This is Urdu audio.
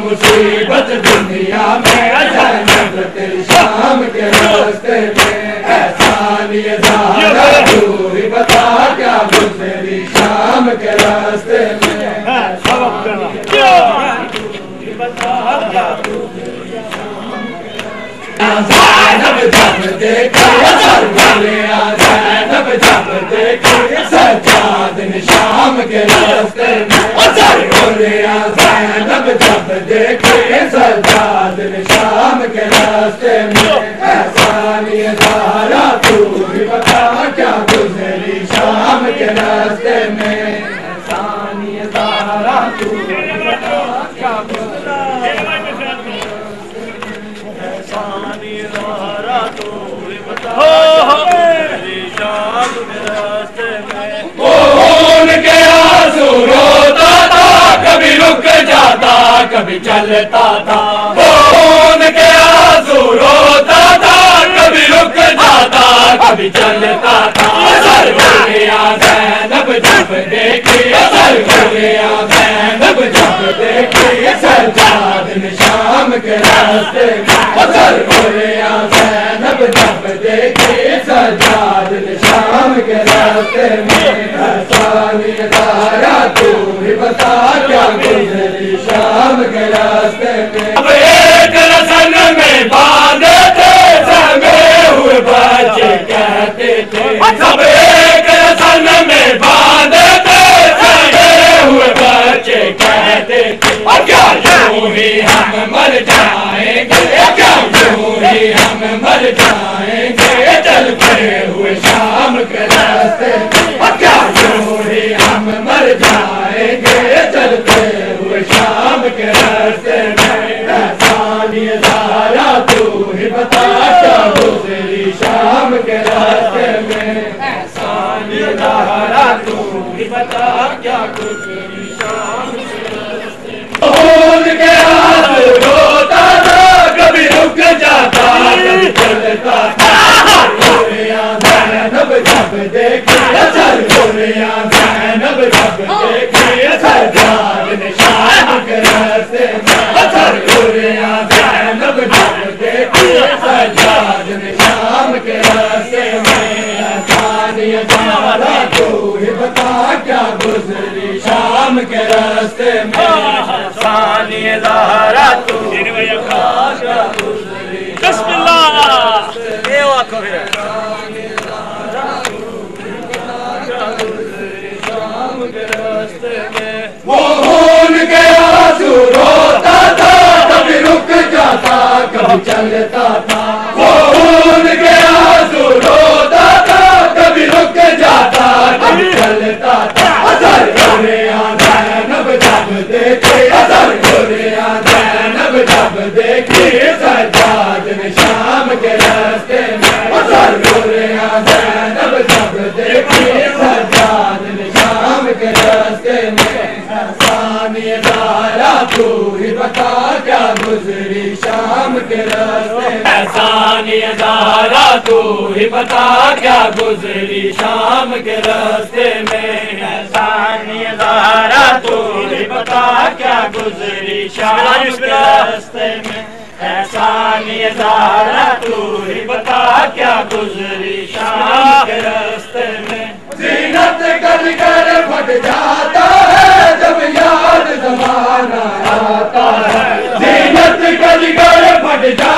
مصیبت دنیا میں راستے میں احسان یہ زہرا تو ہی بتا کیا گزری شام کے راستے میں زینب جب دیکھی سرگولیاں زینب جب دیکھی سجاد نے شام کے راستے میں سرگولیاں زینب جب دیکھی سجاد نے شام کے راستے میں احسان یہ زہرا تو ہی بتا کیا گزری شام کے راستے میں احسان یہ زہرا تو ہی بتا کیا گزری کبھی رک جاتا کبھی چلتا تھا خون کے آنسو روتا تھا کبھی رک جاتا کبھی چلتا تھا سرگولیاں زینب جب دیکھی سرگولیاں زینب جب دیکھی سجاد نے شام کے راستے میں سرگولیاں زینب جب دیکھی سجاد نے شام کے راستے میں احسان یہ زہرا تو ہی بتا کیا گزری شام کے راستے میں اب ایک رسن میں باندھے تھے سہمے ہوئے بچے کہتے تھے سب ایک رسن میں باندھے تھے سہمے ہوئے بچے کہتے تھے کیا یوں ہی ہم مر جائیں گے کیا یوں ہی ہم مر جائیں گے چلتے ہوئے شام کے راستے کیا یوں ہی ہم مر جائیں گے چلتے ہوئے شام کے راستے میں احسان یہ زہرا تو ہی بتا کیا گزری شام کے راستے میں احسان یہ زہرا تو ہی بتا کیا گزری شام کے راستے میں خون کے ہاتھ روتا تھا کبھی رک جاتا کبھی چلتا تھا سرگولیاں زینب جب دیکھی سرگولیاں زینب جب دیکھی سجاد نے شام کے راستے میں سرگولیاں زینب جب دیکھی سجاد نے شام کے راستے میں احسان یہ زہرا تو ہی بتا کیا گزری شام کے راستے میں احسان یہ زہرا تو ہی بتا کیا گزری بسم اللہ وہ خون کے آنسو روتا تھا کبھی رک جاتا کبھی چلتا تھا وہ خون کے آنسو روتا تھا کبھی رک جاتا کبھی چلتا تھا سرگولیاں زینب جب دیکھی سرگولیاں زینب جب دیکھی سجاد نے شام کے راستے میں سرگولیاں زینب جب دیکھی سجاد نے شام کے راستے میں احسان یہ زہرا تو ہی بتا کیا گزری شام کے راستے میں احسان یہ زہرا تو ہی بتا کیا گزری شام کے راستے میں احسان یہ زہرا تو ہی بتا کیا گزری شام کے راستے میں احسان یہ زہرا تو ہی بتا کیا گزری شام کے راستے میں زینت کر کر پھٹ جاتا ہے جب یاد زمانہ آتا ہے زینت کر کر پھٹ جاتا